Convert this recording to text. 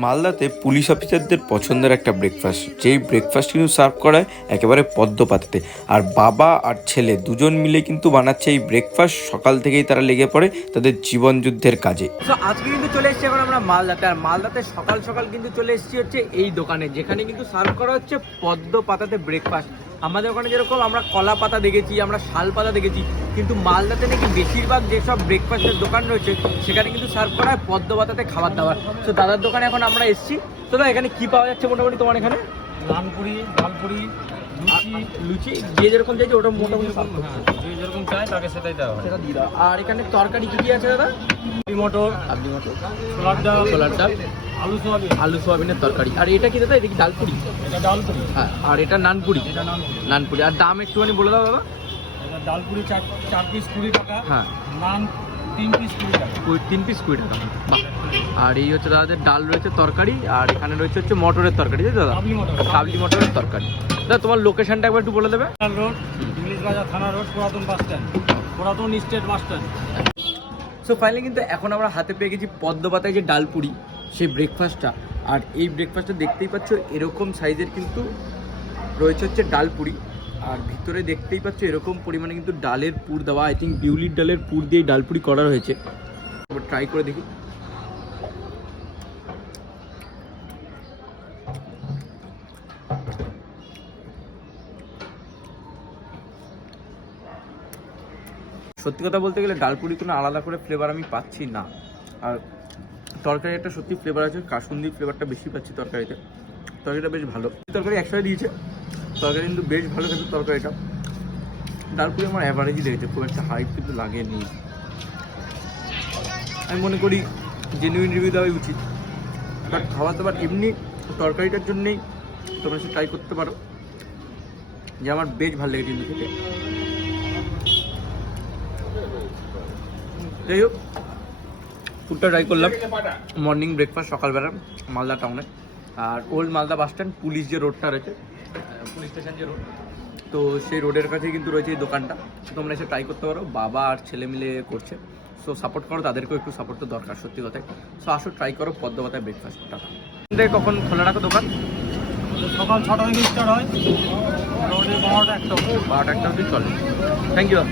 মালদাতে পুলিশ অফিসারদের পছন্দের একটা ব্রেকফাস্ট, যেই ব্রেকফাস্ট কিন্তু সার্ভ করায় একেবারে পদ্ম পাতাতে। আর বাবা আর ছেলে দুজন মিলে কিন্তু বানাচ্ছে এই ব্রেকফাস্ট। সকাল থেকেই তারা লেগে পড়ে তাদের জীবন যুদ্ধের কাজে। তো আজকে কিন্তু চলে এসেছি এখন আমরা মালদাতে। আর মালদাতে সকাল সকাল কিন্তু চলে এসেছি হচ্ছে এই দোকানে, যেখানে কিন্তু সার্ভ করা হচ্ছে পদ্ম পাতাতে ব্রেকফাস্ট। আমাদের ওখানে যেরকম আমরা কলা পাতা দেখেছি, আমরা শাল পাতা দেখেছি, কিন্তু মালদাতে নাকি বেশিরভাগ যেসব ব্রেকফাস্টের দোকান রয়েছে সেখানে কিন্তু সার্ভ করা হয় পদ্ম পাতাতে খাবার দাবার। তো দাদার দোকানে এখন আমরা এসেছি। তো দাদা এখানে কি পাওয়া যাচ্ছে মোটামুটি তোমার এখানে? নানপুরি, ডালপুরি, লুচি, লুচি যে যেরকম চাইছে ওটা মোটামুটি serve করছে। যে যেরকম চায় তাকে সেটাই দেওয়া হয়। সেটা দিয়ে দাও। আর এখানে তরকারি কি কি আছে দাদা? আলু মটর, আপনি মটর, ছোলার ডাল, ছোলার ডাল, আলু সোয়াবিন, আলু সোয়াবিনের তরকারি। আর এটা কি দাদা? এটা কি ডালপুরি? এটা ডালপুরি, হ্যাঁ। আর এটা নানপুরি? এটা নানপুরি। নানপুরি। আর দাম একটুখানি বলে দাও দাদা। এটা ডালপুরি 4 পিস 20 টাকা, হ্যাঁ, নান 3 পিস 20 টাকা। 3 পিস 20 টাকা। বাহ। আর এই হচ্ছে দাদাদের ডাল রয়েছে, তরকারি, আর এখানে রয়েছে হচ্ছে মটরের তরকারি, তাই তো দাদা? কাবলি মটর, কাবলি মটরের তরকারি। দাদা তোমার লোকেশনটা একবার একটু বলে দেবে? থানা রোড, ইংলিশ বাজার থানা রোড, পুরাতন বাস স্ট্যান্ড, পুরাতন state bus stand. So finally কিন্তু এখন আমরা হাতে পেয়ে গেছি পদ্ম পাতায় যে ডালপুরি, সেই ব্রেকফাস্টটা। আর এই ব্রেকফাস্টটা দেখতেই পাচ্ছ এরকম সাইজের কিন্তু রয়েছে হচ্ছে ডালপুরি। আর ভিতরে দেখতেই পাচ্ছ এরকম পরিমাণে কিন্তু ডালের পুর দেওয়া। আই থিঙ্ক বিউলির ডালের পুর দিয়ে ডালপুরি করা হয়েছে। এবার ট্রাই করে দেখি। সত্যি কথা বলতে গেলে ডালপুরি কোনো আলাদা করে ফ্লেভার আমি পাচ্ছি না। আর তরকারি একটা সত্যি ফ্লেভার আছে, কাসুন্দি ফ্লেভারটা বেশি পাচ্ছি তরকারিতে। তরকারিটা বেশ ভালো, তরকারি একসাথে দিয়েছে। তরকারি কিন্তু বেশ ভালো খেতে তরকারিটা। ডালপুরি আমার অ্যাভারেজই লেগেছে, খুব একটা হাইপ কিন্তু লাগেনি। আমি মনে করি জেনুইন রিভিউ দেওয়াই উচিত। বাট খাবার দাবার এমনি তরকারিটার জন্যেই তোমরা সে ট্রাই করতে পারো, যে আমার বেশ ভালো লেগেছে কিন্তু খেতে। যাই হোক, ফুডটা ট্রাই করলাম। মর্নিং ব্রেকফাস্ট সকালবেলা মালদা টাউনে। আর old Malda bus stand, police যে রোডটা রয়েছে, পুলিশ স্টেশন যে রোড, তো সেই রোডের কাছেই কিন্তু রয়েছে এই দোকানটা। তোমরা এসে ট্রাই করতে পারো। বাবা আর ছেলে মিলে করছে, সো সাপোর্ট করো, তাদেরকেও একটু সাপোর্ট তো দরকার সত্যি কথায়। সো আসো ট্রাই করো পদ্ম পাতায় ব্রেকফাস্টটা। কখন খোলা রাখো দোকান? সকাল 6টা থেকে স্টার্ট হয়, রোডে 12টা 1টা। 12টা 1টা অবধি চলে। Thank you.